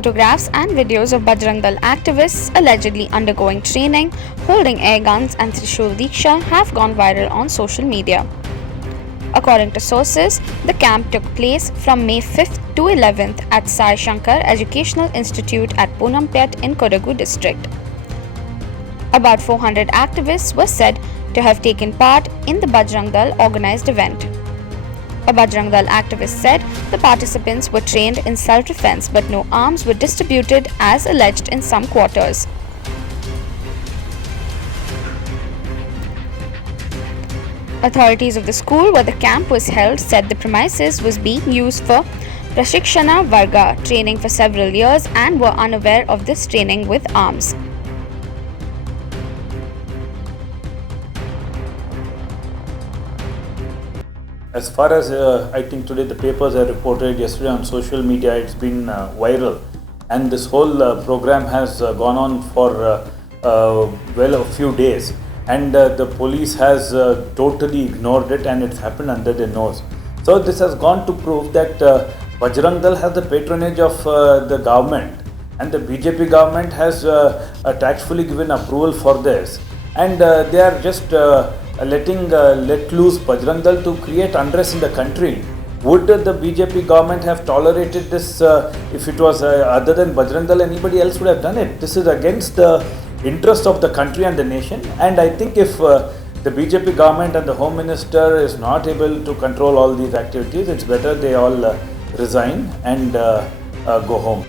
Photographs and videos of Bajrang Dal activists allegedly undergoing training, holding air guns and Trishul Diksha have gone viral on social media. According to sources, the camp took place from May 5th to 11th at Sai Shankar Educational Institute at Punampet in Kodagu district. About 400 activists were said to have taken part in the Bajrang Dal organized event. A Bajrang Dal activist said the participants were trained in self-defense but no arms were distributed as alleged in some quarters. Authorities of the school where the camp was held said the premises was being used for Prashikshana Varga training for several years and were unaware of this training with arms. As far as I think today the papers have reported, yesterday on social media it's been viral, and this whole program has gone on for a few days, and the police has totally ignored it, and it's happened under their nose. So this has gone to prove that Bajrang Dal has the patronage of the government, and the BJP government has tactfully given approval for this, and they are just let loose Bajrang Dal to create unrest in the country. Would the BJP government have tolerated this if it was other than Bajrang Dal? Anybody else would have done it. This is against the interest of the country and the nation, and I think if the BJP government and the Home Minister is not able to control all these activities, it's better they all resign and go home.